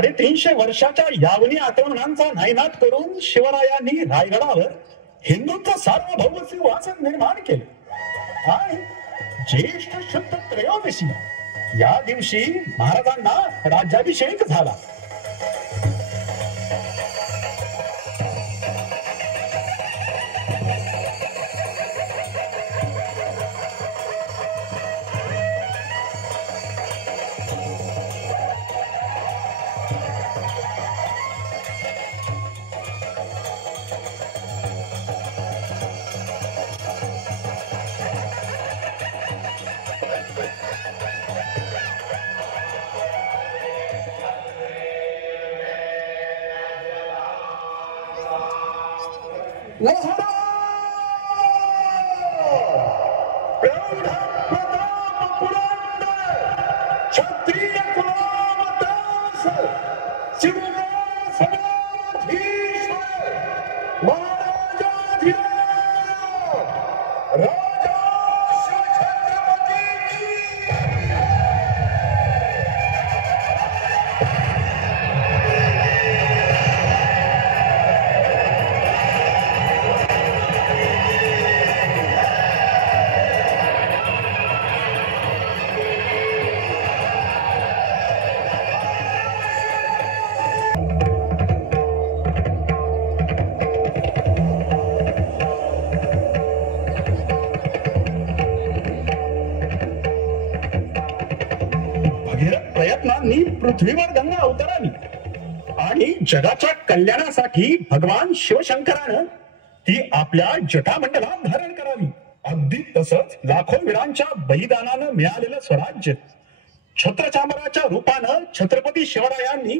350 वर्षाच्या यावनी आक्रमणांचा नायनाट करून शिवरायांनी रायगडावर हिंदूंचं सार्वभौम सिंहासन निर्माण केलं आणि ज्येष्ठ शुद्ध त्रयोदशी या दिवशी महाराजांना राज्याभिषेक झाला. पृथ्वीवर गंगा अवतरावी आणि जगाच्या कल्याणासाठी भगवान शिवशंकरानं ती आपल्या जटामंडलात धारण करावी. अगदी तसंच लाखो वीरांच्या बलिदानानं मिळालेलं स्वराज्य छत्रचामराच्या रूपानं छत्रपती शिवरायांनी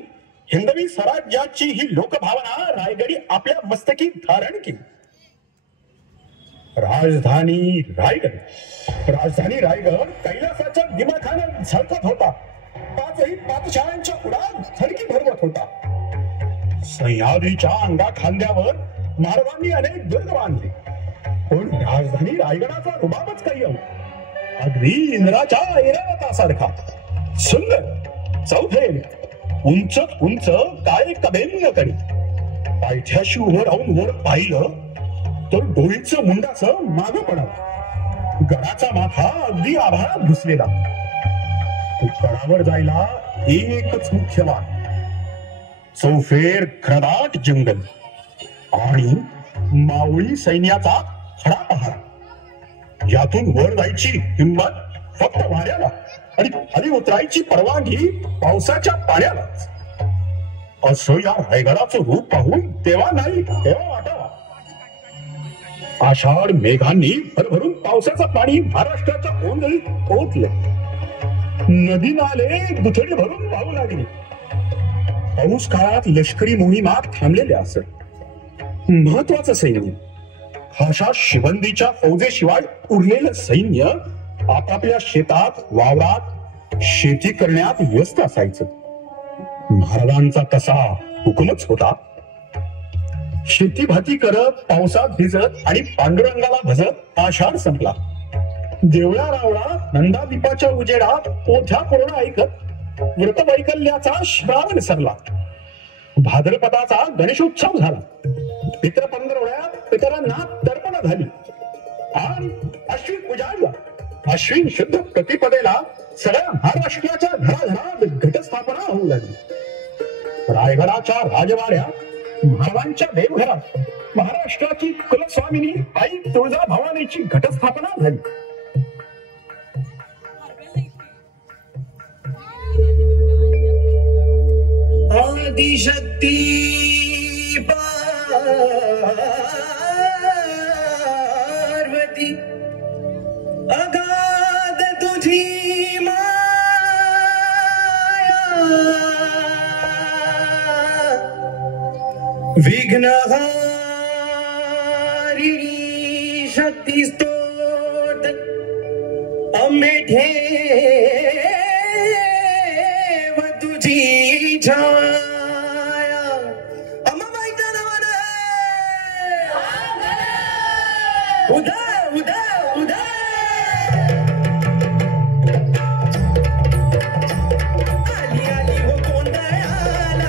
हिंदवी स्वराज्याची ही लोकभावना रायगडी आपल्या मस्तकी धारण केली. राजधानी रायगड कैलासाच्या दिमाखानं झळकत होता. पाचही पातशाळांच्या उडान धडकी भरवत होता. सह्याद्रीच्या अंगा खांद्यावर महाराजांनी अनेक दुर्ग बांधले, पण राजधानी रायगडाचा रुबाबच काही अगदी इंद्राच्या ऐरावतासारखा सुंदर चौफेर उंच उंच काय कबेन कडी. पायथ्याशी उभं राहून वर पाहिलं तर डोळीचं मुंडाचं मागं पडत. गडाचा माथा अगदी आभाळात घुसलेला. गडावर जायला एकच मुख्य मार्ग, चौफेर घनदाट जंगल आणि मावळी सैन्याचा खडा पहारा. यातून वर जायची हिंमत फक्त वाऱ्याला आणि खाली उतरायची परवानगी पावसाच्या पाण्यालाच. असं या रायगडाचं रूप पाहून तेव्हा नाही तेव्हा वाटावा. आषाढ मेघांनी भरभरून पावसाचं पाणी महाराष्ट्राच्या ओंजळीत पोहोचलं. नदी नाले दुथडी भरून वाहू लागली. पाऊस काळात लष्करी मोहिमा थांबलेल्या असत. महत्वाचं सैन्य खाशा शिबंदीच्या फौजेशिवाय उरलेलं सैन्य आपापल्या शेतात वावरात शेती करण्यात व्यस्त असायचं. महाराजांचा तसा हुकूमच होता. शेती भाती करत पावसात भिजत आणि पांडुरंगाला भजत आषाढ संपला. देवळा रावळा नंदादीपाच्या उजेडात पोथ्या पूर्ण ऐकत व्रतवैकल्याचा श्रावण सरला. भाद्रपदाचा गणेशोत्सव झाला. पितर पंधरवड्यात पितरांना तर्पण झाली आणि अश्विन उजाडला. अश्विन शुद्ध प्रतिपदेला सगळ्या महाराष्ट्राच्या घराघरात घटस्थापना होऊ लागली. रायगडाच्या राजवाड्यात महाराजांच्या देवघरात महाराष्ट्राची कुलस्वामिनी आई तुळजाभवानीची घटस्थापना झाली. आदिशक्ती पार्वती अगाध तुझी माया विघ्नहारिणी शक्ती स्तोत अंबे ठेव तुझी छाया. अंबाबाईच्या नावानं उदा उदा उदा आली आली हो कोंडळाला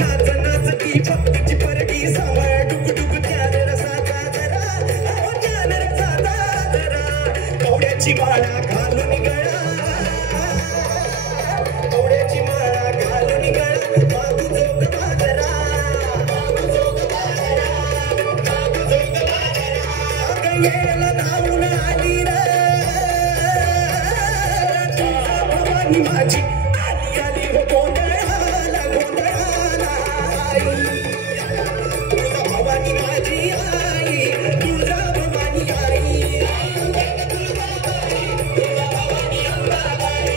नाच नाच की भक्तीची परडी सावळ डुक डुक ज्ञान रसाचा जरा अहो ज्ञान रसाचा जरा कवड्याची माळा घालून गळा कवड्याची माळा घालून गळा मागू जोग बाजरा मागू जोग बाजरा मागू जोग बाजरा अगं येला धावून आली रे भवानी माझी आली आली हो गोंधळाला गोंधळाला आई तुझा भवानी माझी आई तुझा भवानी आई तुझा भवानी अंबाबाई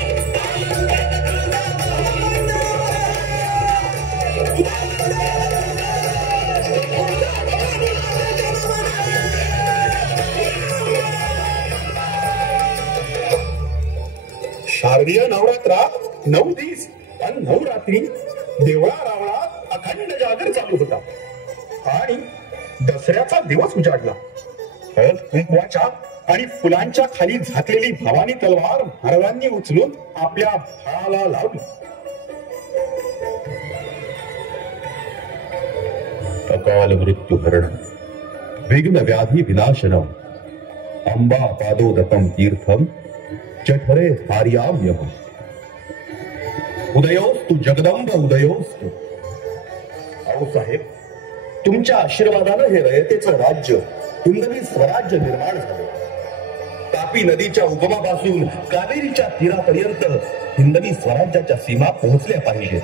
शारदीय नवरात्रात 9 दिवस आणि 9 रात्री देवळा रावळात अखंड जागर चालू होता आणि दसऱ्याचा दिवस उजाडला. हळद कुंकवाच्या आणि फुलांच्या खाली झाकलेली भवानी तलवार महाराजांनी उचलून आपल्या भाळाला लावली. अकाल मृत्यू हरण विघ्न व्याधी विनाशनम अंबा पादोदकम तीर्थम जठरे हार्याम्यहम्. उदयोस्तु जगदंब उदयोस्तु. अहो साहेब, तुमच्या आशीर्वादानं हे रयतेचं राज्य हिंदवी स्वराज्य निर्माण झालं. तापी नदीच्या उगमापासून कावेरीच्या तीरापर्यंत हिंदवी स्वराज्याच्या सीमा पोहोचल्या पाहिजेत.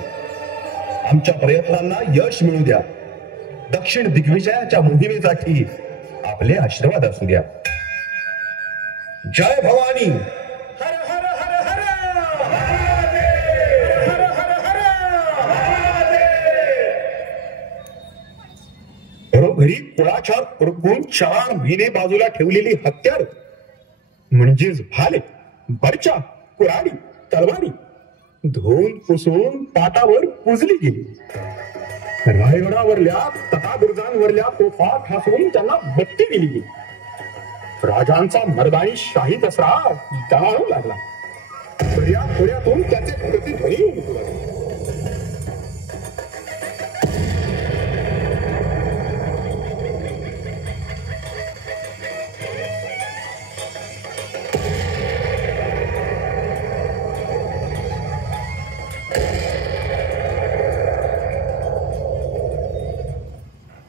आमच्या प्रयत्नांना यश मिळू द्या. दक्षिण दिग्विजयाच्या मोहिमेसाठी आपले आशीर्वाद असू द्या. जय भवानी. हर हर हर हर हर हर हर घरोघरी कुळाच्या कुरकून 4 महिने बाजूला ठेवलेली हत्यार म्हणजेच भाले, बर्चा, कुऱ्हाडी, तलवारी धुवून पुसून पाटावर पुजली गेली. रायगडावरल्या तटाबुर्जांवरल्या तोफा ठासून त्यांना बत्ती दिली गेली. राजांचा मर्दानी शाही दसरा दणाणू लागला. खोऱ्यातून त्याचे प्रतिध्वनी उमटू लागले.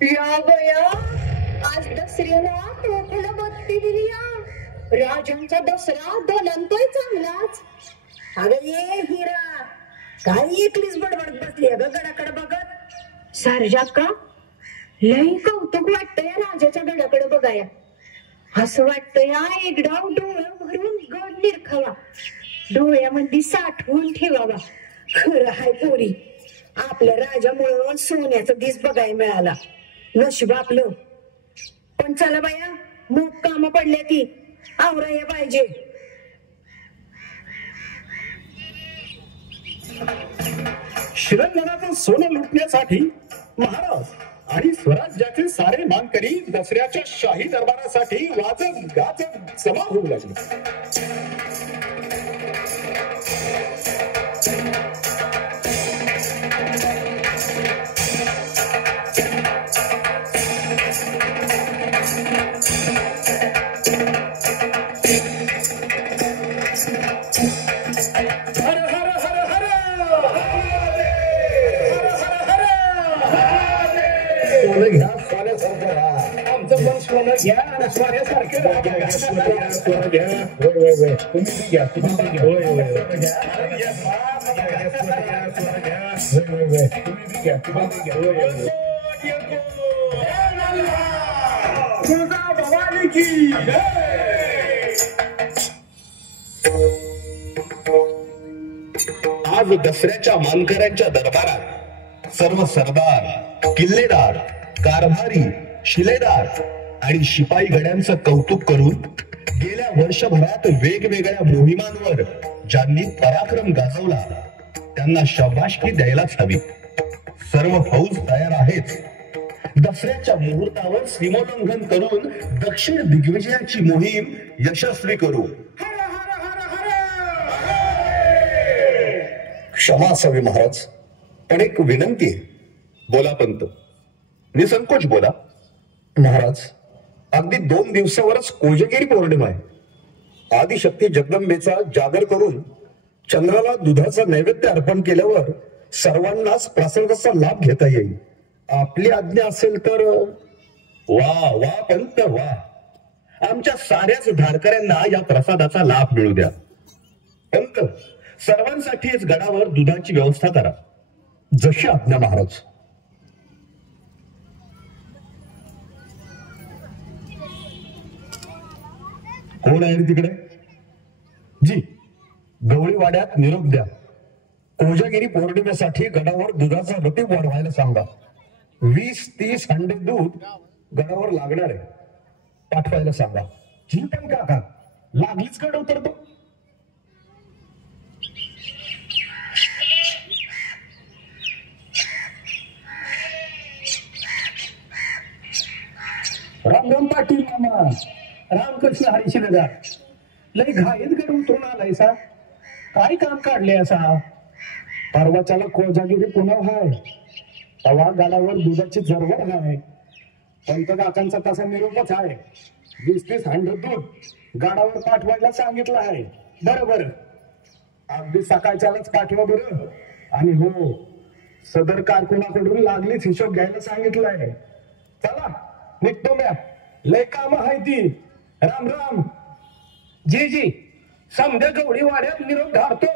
या बया, आज दसऱ्याला टोपला बत्ती दिली या. राजांचा दसरा दोलंतोय चांगलाच. अगं ये हिरा, काय एकलीच बडबडत बसली अगं गडाकडे बघत. सारजाक्का, लई कौतुक वाटतंय राजाच्या गडाकडे बघाया. असं वाटतंय एक डाव डोळं भरून गड निरखावा, डोळ्यामध्ये साठवून ठेवावा. खरं हाय पोरी, आपल्या राजामुळं सोन्याचा दिस बघायला मिळाला. नशीब आपलं. पण चला बाया, मोठ काम पडल्या ती आवराया पाहिजे. शिरंगणाचं सोनं लुटण्यासाठी महाराज आणि स्वराज्याचे सारे मानकरी दसऱ्याच्या शाही दरबारासाठी वाजत गाजत जमा होऊ लागले. हर हर हर हर सोनं घ्या, सोन्यासारखं राहा. आमचं पण सोनं घ्या आणि सोन्यासारखं राहा. सोनं घ्या. होय होय होय, तुम्ही घ्या, तुम्ही घ्या. होय होय सोनं घ्या. सोनं घ्या, सोनं घ्या. होय होय होय, तुम्ही घ्या, तुम्ही घ्या. होय होय होय. तुळजा भवानी की जय. आज दसऱ्याच्या मानकऱ्यांच्या दरबारात सर्व सरदार, किल्लेदार, कारभारी, शिलेदार आणि शिपाई गड्यांचं कौतुक करून गेल्या वर्षभरात वेगवेगळ्या मोहिमांवर ज्यांनी पराक्रम गाजवला त्यांना शाबासकी द्यायलाच हवी. सर्व फौज तयार आहेच. दसऱ्याच्या मुहूर्तावर सीमोल्लंघन करून दक्षिण दिग्विजयाची मोहीम यशस्वी करू. क्षमा असावी महाराज, पण एक विनंती आहे. बोला पंत, निसंकोच बोला. महाराज, अगदी 2 दिवसावरच कोजागिरी पौर्णिमा आहे. आदिशक्ती जगदंबेचा जागर करून चंद्राला दुधाचा नैवेद्य अर्पण केल्यावर सर्वांनाच प्रसादाचा लाभ घेता येईल. आपली आज्ञा असेल तर. वा वा पंत वा. आमच्या साऱ्याच धारकऱ्यांना या प्रसादाचा लाभ मिळू द्या. पंत, सर्वांसाठीच गडावर दुधाची व्यवस्था करा. जशी आज्ञा महाराज. कोण आहे रे तिकडे? जी, गवळी वाड्यात निरोप द्या. कोजागिरी पौर्णिमेसाठी गडावर दुधाचा रतीब वाढवायला सांगा. 20-30 हंडे दूध गडावर लागणार आहे, पाठवायला सांगा. जी पण काका, लागलीच गड उतरतो. राम राम पाटील मामा. रामकृष्ण हरीशी नगर. लय घाईत गड उतरून आलायसा. काय काम काढले असा? परवाच्याला कोजागिरी पुनव हाय. तवा गडावर दुधाची जरवळ आहे. पंत काकांचा तसा निरोपच आहे. 20-30 हंडे दूध गडावर पाठवायला सांगितलं आहे. बरोबर. अगदी सकाळच्यालाच पाठवा बरं. आणि हो, सदर कारकुनाकडून लागलीच हिशोब घ्यायला सांगितलं आहे. चला निघतो म्या. लय काम आहे ती. राम राम. जी जी, समजा गवळी वाड्यात निरोप धाडतो.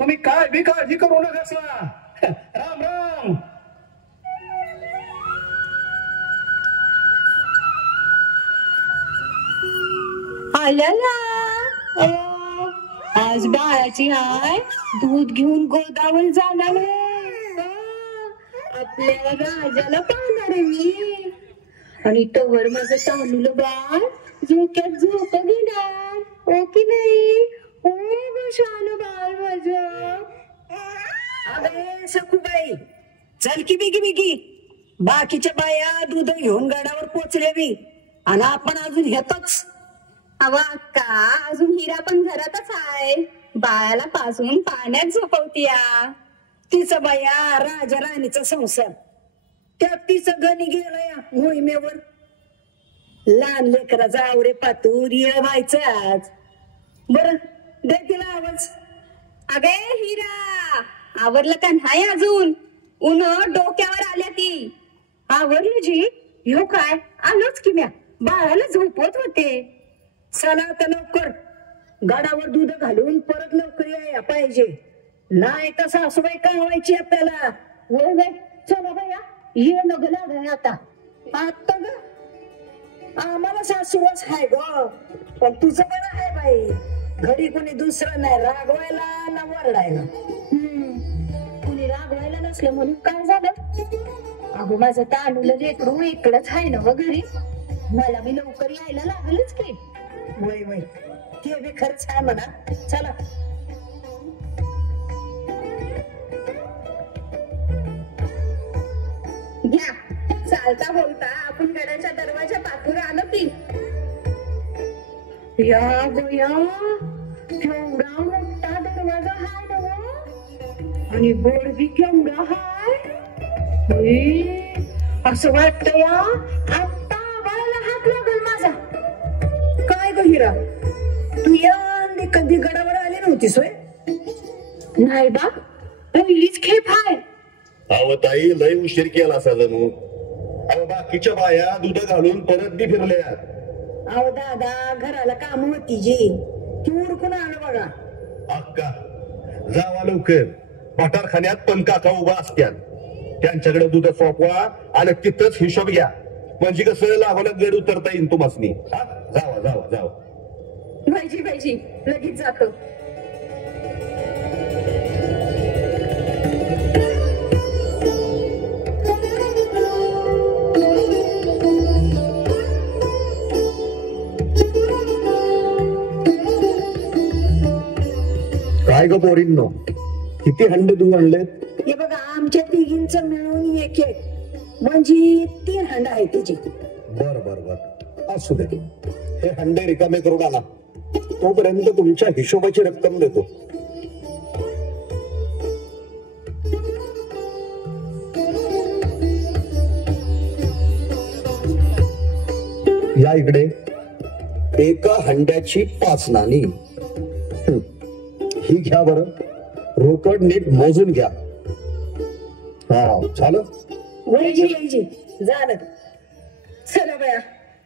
तुम्ही काय बी काळजी करू नका. राम राम. आल्याला आज बाळाची हाय दूध घेऊन गोदावर जाणार आहे. आपल्या राजाला पाहणार आहे मी. आणि तोवर माझं तांदूळ बाळ झोक्यात झोप घेणार. हो की नाही? हो ग शान बाळ माझं. अरे सखूबाई, चल की बिगी बिगी. बाकीच्या बाया दूध घेऊन गडावर पोचलेवी आणि आपण अजून येतोच. अवा अक्का, अजून हिरा पण घरातच आहे. बाळाला पासून पाण्यात झोपवतीया. तिचं बाया राजा राणीचा संसार, त्यात तिचं गणी गेलंय मोहिमेवर. लहान लेकराचा आवरे पातूर ये व्हायचाच. बर, दे तिला आवाज. अगे हिरा, आवरलं का नाही अजून? उन डोक्यावर आल्या ती. आवरलं जी? ह्यो काय, आलोच की म्या. बाळाला झोपवत होते. चला आता लवकर. गडावर दूध घालून परत लवकर यायला पाहिजे. नाही तर सासूबाई कळवायची आपल्याला. वय वय, चला बाया, ये नग लागलं आता. आता ग आम्हाला सासूरच हाय ग. पण तुझं बरं आहे बाई. घरी कोणी दुसरं नाही रागवायला ना वरडायला. कुणी रागवायला नसलं म्हणून काय झालं? अगो माझं तांदूळ लेकरू इकडंच आहे ना व घरी. मला मी लवकर यायला लागलच की. वय वय, ते बी खरंच आहे म्हणा. चला. घ्या, चालता बोलता आपण गडाच्या दरवाजा पाठून आलो की. या गोया, केवढा मोठा दरवाजा हाय ना व. आणि बोर्ड बी केवढा हाय. असं वाटतं या आता बाळाला हात लागल माझा. काय ग हिरा, तू या कधी गडावर आली नव्हतीस होय? नाही बा, पहिलीच खेप हाय. अहो ताई, लय उशीर केला असा जणू. अहो बाकीच्या बाया दूध घालून परत बी फिरल्या. अहो दादा, घराला काम होती जी, ती उरकून आलं बघा. अक्का, जावा लवकर. पठारखान्यात पण काका उभा असत्यात. त्यांच्याकडे दूध सोपवा आणि तिथंच हिशोब घ्या. म्हणजे कसं लाभाला गड उतरता येईल तुम्हासनी. जावा जावा जावा. भाईजी भाईजी, लगेच जातो. काय ग पोरींनो, किती हंडे दूध आणलेत? हे बघा, आमच्या तिघींचं मिळून एक एक, म्हणजे 3 हंड आहे त्याची. बर बर बर, असू दे. हे हंडे रिकामे करून आला. तोपर्यंत तुमच्या हिशोबाची रक्कम देतो. या इकडे. एका हंड्याची 5 नाणी. ही घ्या बरं, रोकड नीट मोजून घ्या. हा झालं. वैजी झालं. चला बया,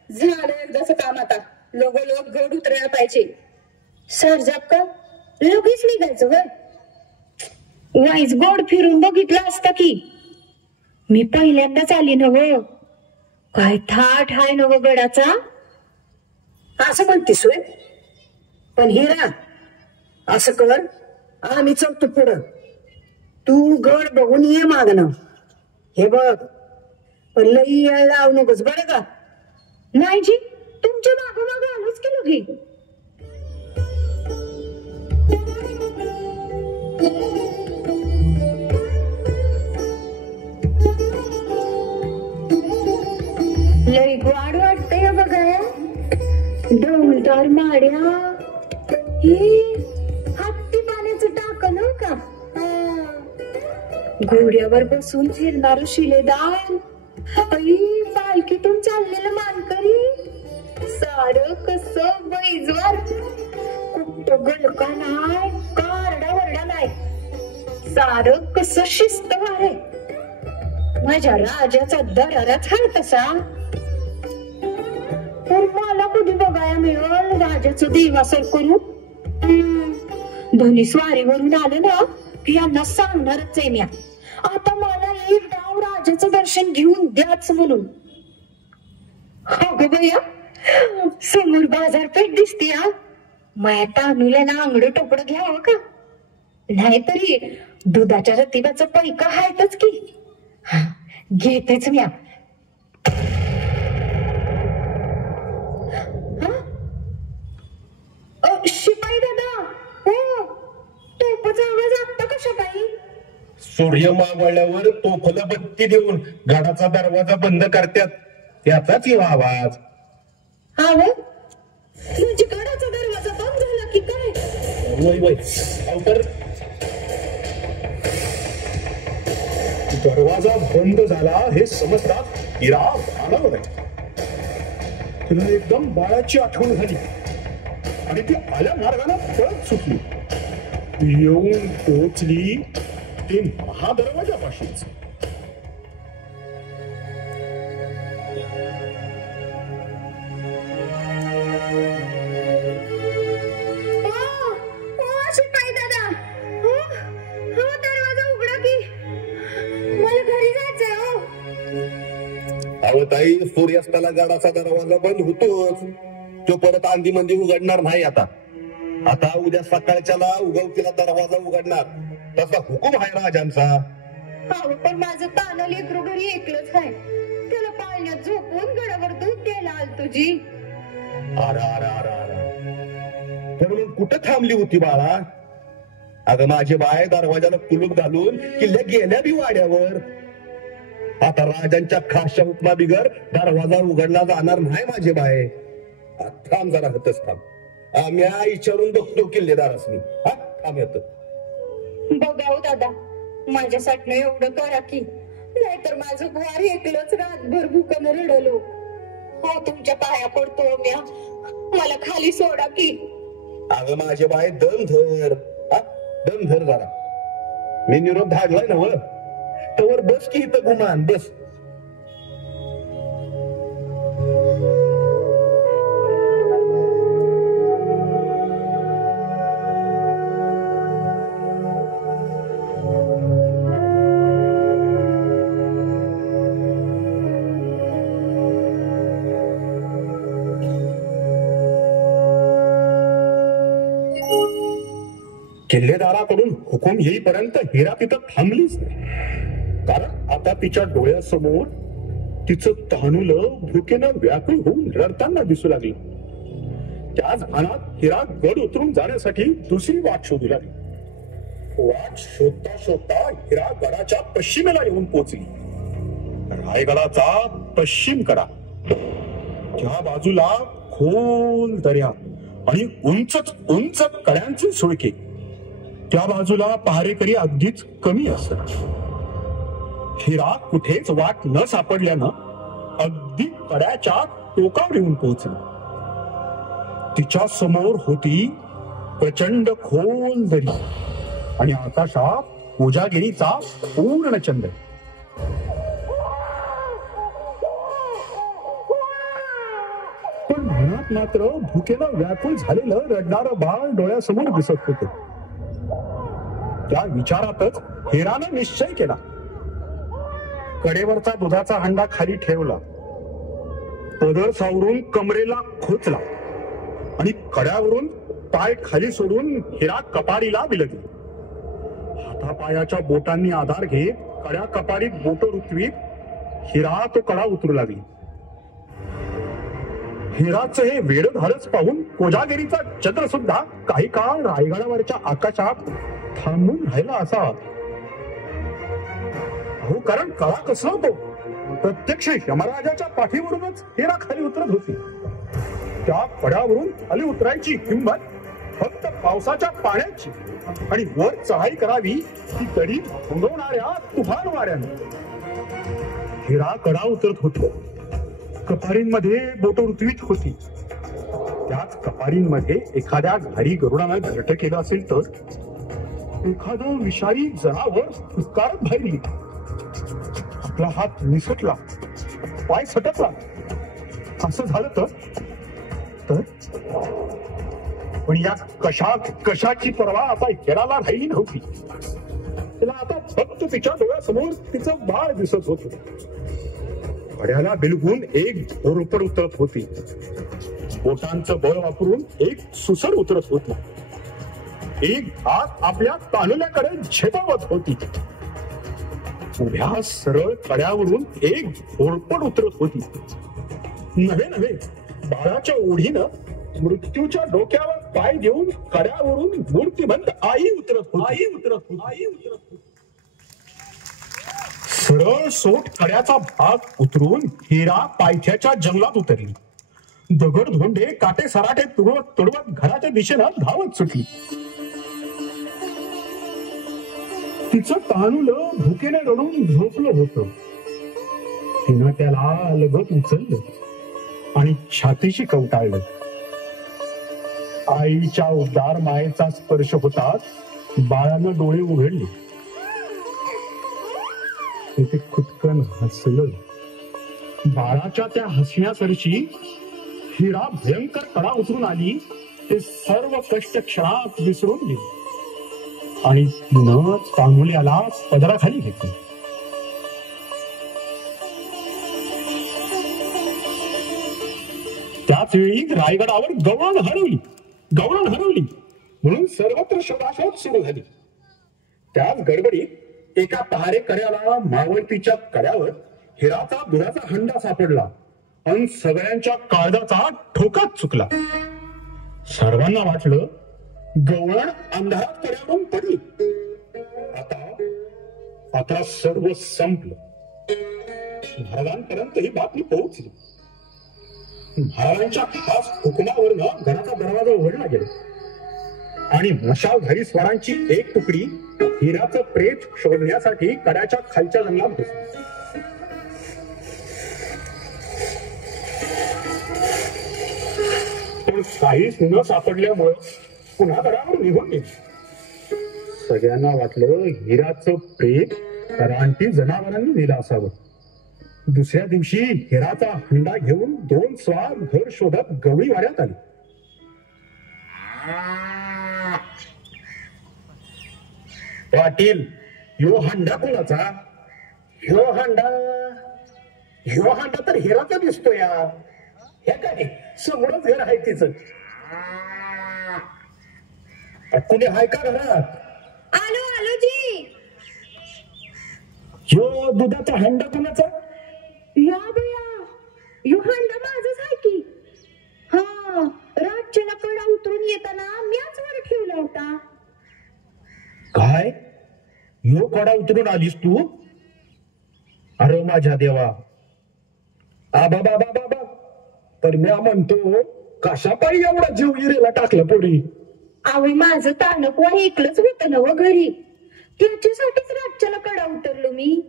झालं एकदाच काम. आता लोक गड उतरायला पाहिजे. सारजाप का लगेच निघायचं होय. वाईज गोड फिरून बघितलं असतं की. मी पहिल्यांदाच आली नव. काय थाट हाय नव गडाचा. असं म्हणतेस होय. पण हिरा असं कर, आम्ही चलतो पुढं, तू गड बघून ये मागणं. हे बघ, पण लई वेळ लावू नकोस बरं का. नाही जी, तुमच्या मागोमाग आलोच की लगे. लई ग्वाड वाटतंय बघा. डौलदार माड्या. हे हत्ती पाण्याचं टाकन का. घोड्यावर बसून फिरणार शिलेदार. पालखीतून चाललेलं मानकरी. सारं कस बैजवार. कुठं गलका नाही, कारडा वरडा नाही. सारं कस शिस्तवार आहे. माझ्या राजाचा दराराच हा तसा. तर मला कधी बघायला मिळेल राजाचं देवासर करू. धनी स्वारीवरून आलं ना की यांना सांगणारच आहे मी. आता मला एक डाव राजाचं दर्शन घेऊन द्याच म्हणून. अगं बया, समोर बाजारपेठ दिसते. माया तांदूला ना अंगड टोपड घ्यावं का. नाहीतरी दुधाच्या रतिबाचं पैका आहेतच की. घेतेच मी. शिपाई दादा, हो तोफाचा आवाज आत्ता कशा पायी. सूर्य मावळल्यावर तोफला बत्ती देऊन गडाचा दरवाजा बंद करतात, त्याचाच येवा आवाज. हा वय, म्हणजे गडाचा दरवाजा बंद झाला की काय. वय वय तर दरवाजा बंद झाला हे समजतात हिरा भानावर आहे. तिला एकदम बाळाची आठवण झाली आणि ती आल्या मार्गाने पळत सुटली. येऊन पोहोचली ते महादरवाजापाशीच. शिपाई दादा, हो दरवाजा उघडा की, मला घरी जायचंय. हो अहो ताई, सूर्यास्ताला गडाचा दरवाजा बंद होतोच. तो परत आंधी मंदी उघडणार नाही. आता उद्या सकाळच्याला उगवतीला दरवाजा उघडणार, तसा हुकूम आहे राजांचा. अहो पण माझं ताना लेकरू घरी एकलंच आहे. त्याला पाळण्यात झोपून गडावर दूध द्यायला आल तुझी. तर मग कुठं थांबली होती बाळा. अगं माझी बाय दरवाजाला कुलूप घालून किल्ल्या गेल्या बी वाड्यावर. आता राजांच्या खासच्या हुकमा बिगर दरवाजा उघडला जाणार नाही माझी बाय. थांब जरा, हतच थांब. आम्ही विचारून बघतो किल्लेदारासनी. थांब येत. बघाव दादा, माझ्यासाठी एवढं करा की, नाहीतर माझं घर एकलंच रातभर भुकन रडलो. हो तुमच्या पाया पडतो म्या, मला खाली सोडा की. अगं माझे बाय दम धर, दम धर जरा. मी निरोप धाडलाय ना व, तवर बस की इथं गुमान बस. किल्लेदाराकडून हुकूम येईपर्यंत हिरा तिथं थांबलीच नाही. कारण आता तिच्या डोळ्यासमोर तिचं तानुलं भुकेनं व्याकुळ होऊन रडताना दिसू लागली. त्याच भानात हिरा गड उतरून जाण्यासाठी दुसरी वाट शोधू लागली. वाट शोधता शोधता हिरा गडाच्या पश्चिमेला येऊन पोहोचली. रायगडाचा पश्चिम कडा. त्या बाजूला खोल दर्या आणि उंच उंच कड्यांचे सुळके. त्या बाजूला पहारेकरी अगदीच कमी असत. हिरा कुठेच वाट न सापडल्यानं अगदी कड्याच्या टोकावर येऊन पोहोचली. तिच्या समोर होती प्रचंड खोल दरी आणि आकाशात कोजागिरीचा पूर्ण चंद्र. पण मनात मात्र भुकेनं व्याकुळ झालेलं रडणारं बाळ डोळ्यासमोर दिसत होतं. त्या विचारातच हिरानं निश्चय केला. कडेवरचा दुधाचा हंडा खाली ठेवला, पदर सावरून कमरेला खोचला आणि कड्यावरून पाय खाली सोडून हिरा कपारीला विलगली. हातापायाच्या बोटांनी आधार घेत कड्या कपारीत बोट रुतवीत हिरा तो कडा उतरू लागली. हिराचं हे वेडधाडस पाहून कोजागिरीचा चंद्र सुद्धा काही काळ रायगडावरच्या आकाशात थांबून राहिला असा. अहो, कारण कळा कसला होतो, प्रत्यक्ष यमराजाच्या पाठीवरूनच हिरा खाली उतरत होती. त्या कड्यावरून खाली उतरायची हिंमत फक्त पावसाच्या पाण्याची आणि वर चढाई करावी ती तरी भोंगवणाऱ्या तुफान वाऱ्याने. हिरा कडा उतरत होती, कपारींमध्ये बोट रुतवीत होती. त्याच कपारींमध्ये एखाद्या घारी गरुडानं घरट केलं असेल तर एखादं विषारी जनावर फुसकारत बाहेर येईल. आपला हात निसटला, पाय सटकला असं झालं तर पण या कशाची पर्वा आता हिराला राहिली नव्हती. तिला आता फक्त तिच्या डोळ्यासमोर तिचं बाळ दिसत होत. कड्याला बिलगून एक घोरपड उतरत होती. बोटांचं बळ वापरून एक सुसर उतरत होती. एक हात आपल्या तानुल्याकडे झेपावत होती. उभ्या सरळ कड्यावरून एक घोरपड उतरत होती. नव्हे बाळाच्या ओढीनं मृत्यूच्या डोक्यावर पाय देऊन कड्यावरून मूर्तिमंत आई उतरत होती. सरळ सोट कड्याचा भाग उतरून हिरा पायथ्याच्या जंगलात उतरली. दगड धोंडे काटे सराटे तुडवत घराच्या दिशेनं धावत सुटली. तिचं तानुलं भुकेने रडून झोपलं होतं. तिनं त्याला लगत उचललं आणि छातीशी कवटाळलं. आईच्या उदार मायेचा स्पर्श होताच बाळानं डोळे उघडले. ते खुदकन हसलं. बाळाच्या त्या हसण्यासरशी हिरा भयंकर कडा उतरून आली. ते सर्व कष्ट क्षणात विसरून गेले आणि तिनं तानुल्याला पदराखाली घेतली. त्याच वेळी रायगडावर गवळण हरवली म्हणून सर्वत्र शोधाशोध सुरू झाली. त्याच गडबडीत एका पहारेकऱ्याला मावळतीच्या कड्यावर हिराचा दुधाचा हंडा सापडला आणि सगळ्यांच्या काळजाचा ठोकाच चुकला. सर्वांना वाटलं गवळण अंधारात कड्यावरून पडली. आता सर्व संपलं. महाराजांपर्यंत ही बातमी पोहोचली. महाराजांच्या खास हुकुमावरनं घराचा दरवाजा उघडला गेला आणि मशालधारी स्वारांची एक तुकडी हिराचं प्रेत शोधण्यासाठी कड्याच्या खालच्या जंगलात घुसली. पण काहीच न सापडल्यामुळं पुन्हा गडावर निघून गेली. सगळ्यांना वाटलं हिराचं प्रेत रानटी जनावरांनी नेलं असावं. दुसऱ्या दिवशी हिराचा हंडा घेऊन 2 स्वार घर शोधत गवळी वाड्यात आले. पाटील, ह्यो हंडा कोणाचा? ह्यो हंडा तर हिराचा दिसतो या. हे काय समोरच घर आहे तिचं. कुणी हाय का घरात? आलो जी. ह्यो दुधाचा हंडा कोणाचा? या बया, यो हंडा माझाच आहे की. हा, रातच्याला कडा उतरून येताना म्याच वर ठेवला होता. काय? ह्यो कडा उतरून आलीस तू? अरे माझ्या देवा. बाबा तर मी म्हणतो कशा पायी एवढा जीव हिरेला टाकला पोरी? अवे माझं तानक वाणी ऐकलंच होतं ना व घरी. त्याच्यासाठीच रातच्याला कडा उतरलो मी.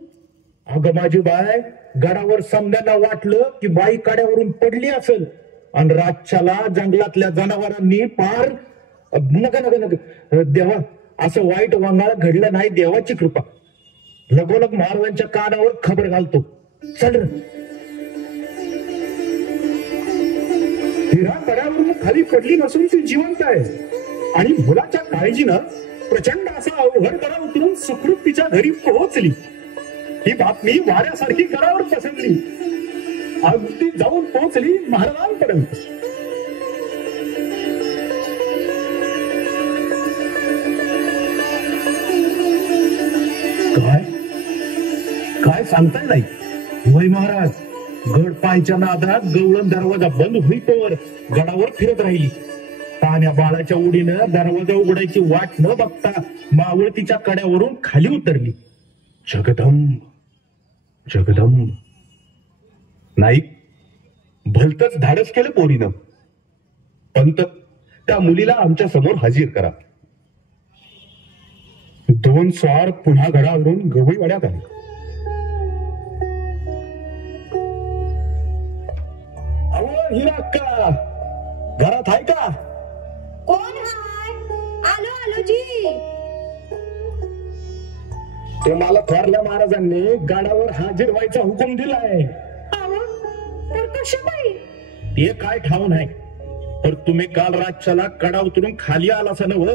अगं माझी बाय, गडावर समद्यांना वाटलं की बाई कड्यावरून पडली असेल आणि रातच्याला जंगलातल्या जनावरांनी पार नका नका नका देवा, असं वाईट वांगाळ घडलं नाही, देवाची कृपा. लगोलग महाराजांच्या कानावर खबर घालतो. चल रे. हिरा कड्यावरून खाली पडली नसून ती जिवंत आहे आणि मुलाच्या काळजीनं प्रचंड असा अवघड कडा उतरून सुखरूप तिच्या घरी पोहोचली. ही बातमी वाऱ्यासारखी गडावर पसरली, अगदी जाऊन पोहोचली महाराजांपर्यंत. काय काय सांगताय नाही? वय महाराज, गड पायच्या नादात गवळण दरवाजा बंद होईतोवर गडावर फिरत राहिली. पाण्या बाळाच्या उडीनं दरवाजा उघडायची वाट न बघता मावळ तिच्या कड्यावरून खाली उतरली. जगदंब जगदंब. नाईक, भलतच धाडस केलं पोरीनं. पंत, त्या मुलीला आमच्या समोर हजीर करा. 2 स्वार पुन्हा गडावरून गवईवाड्यात आले. अहो हिरा अक्का, घरात आहे का? कोण हाय? आलो आलो जी. ते मला थोरल्या महाराजांनी गडावर हजर व्हायचा हुकूम दिलाय. अहो, तर कशा बाई? ते काय ठाव नाही, तर तुम्ही काल रातच्याला कडा उतरून खाली आला असं नव,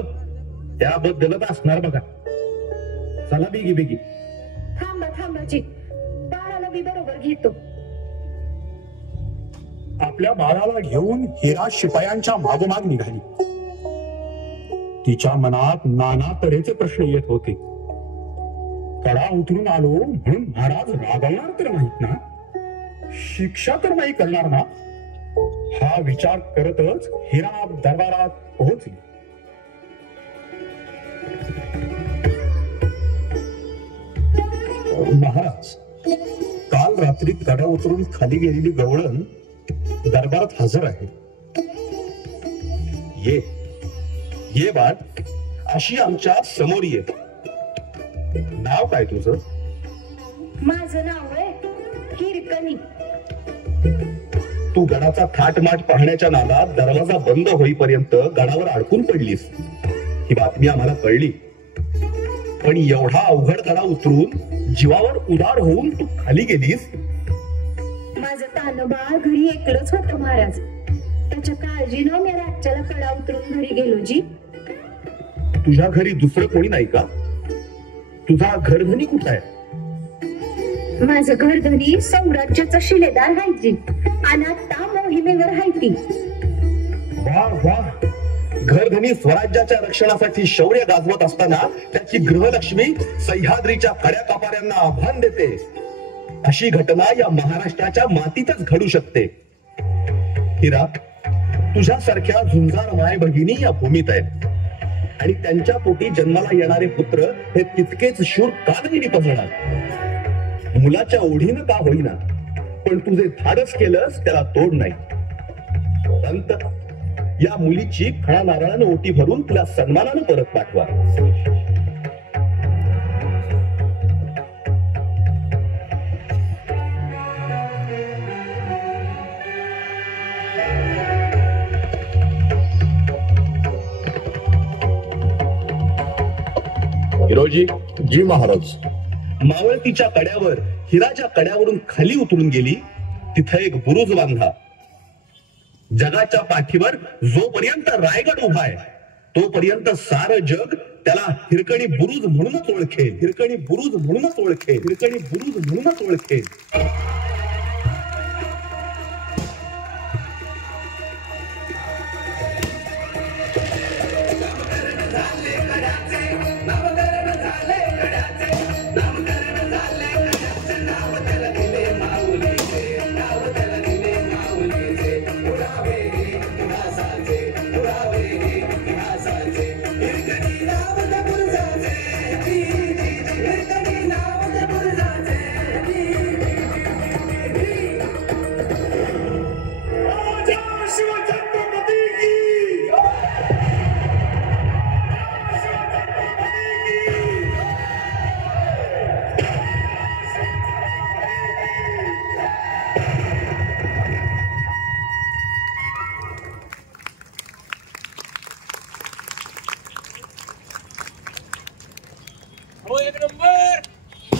त्याबद्दलच असणार बघा. चला बेगी बेगी. थांबा थांबा जी, बाळाला मी बरोबर घेतो. आपल्या बाळाला घेऊन हिरा शिपायांच्या मागोमाग निघाली. तिच्या मनात नाना तऱ्हेचे प्रश्न येत होते. कडा उतरून आलो म्हणून महाराज रागवणार तर नाहीत ना, शिक्षा तर नाही करणार ना, हा विचार करतच हिरा दरबारात पोहोचली. महाराज, काल रात्री कडा उतरून खाली गेलेली गवळण दरबारात हजर आहे. ये ये बाळ, अशी आमच्या समोर ये. नाव काय तुझं? माझं नाव आहे हिरकणी. तू गडाचा थाटमाट पाहण्याच्या नादात दरवाजा बंद होईपर्यंत गडावर अडकून पडलीस, ही बातमी आम्हाला कळली. पण एवढा अवघड गडा उतरून जीवावर उदार होऊन तू खाली गेलीस. माझं तानं बाळ घरी एकलंच होतं महाराज. त्याच्या काळजीनं मी रातच्याला कडा उतरून घरी गेलो जी. तुझ्या घरी दुसरं कोणी नाही का? तुझा घरधनी कुठं आहे? माझं घरधनी सौराज्याचा शिलेदार आहे जी, आणि आता मोहिमेवर आहे ती. वा वा, घरधनी स्वराज्याच्या रक्षणासाठी शौर्य गाजवत असताना त्याची गृहलक्ष्मी सह्याद्रीच्या खड्या कापाऱ्यांना आव्हान देते. अशी घटना या महाराष्ट्राच्या मातीतच घडू शकते. हिरा, तुझ्यासारख्या झुंजार माय भगिनी या भूमीत आहेत आणि त्यांच्या पोटी जन्माला येणारे पुत्र हे तितकेच शूर का नाही निपजणार? मुलाच्या ओढीनं का होईना, पण तुझे धाडस केलंस त्याला तोड नाही. संत, या मुलीची खळा नारळानं ओटी भरून तुला सन्मानानं परत पाठवा. हिरोजी. जी महाराज. मावळतीच्या कड्यावर हिराच्या कड्यावरून खाली उतरून गेली, तिथे एक बुरुज बांधा. जगाच्या पाठीवर जोपर्यंत रायगड उभा आहे तोपर्यंत सारं जग त्याला हिरकणी बुरुज म्हणूनच ओळखेल. हिरकणी बुरुज म्हणूनच ओळखेल. हिरकणी बुरुज म्हणूनच ओळखेल.